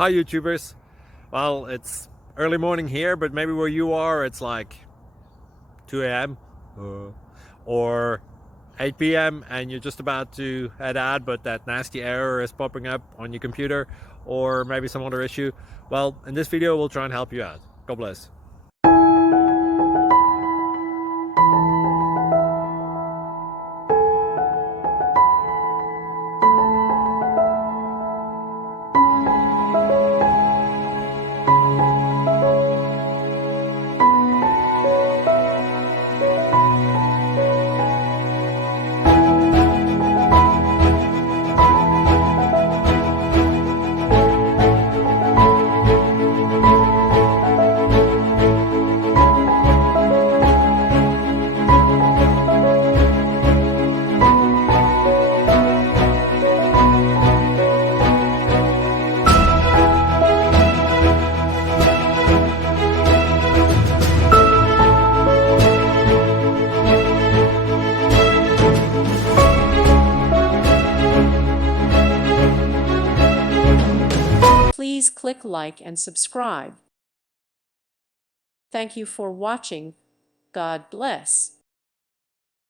Hi YouTubers. Well, it's early morning here, but maybe where you are it's like 2 a.m. or 8 p.m. and you're just about to head out, but that nasty error is popping up on your computer, or maybe some other issue. Well, in this video we'll try and help you out. God bless. Please click like and subscribe. Thank you for watching. God bless.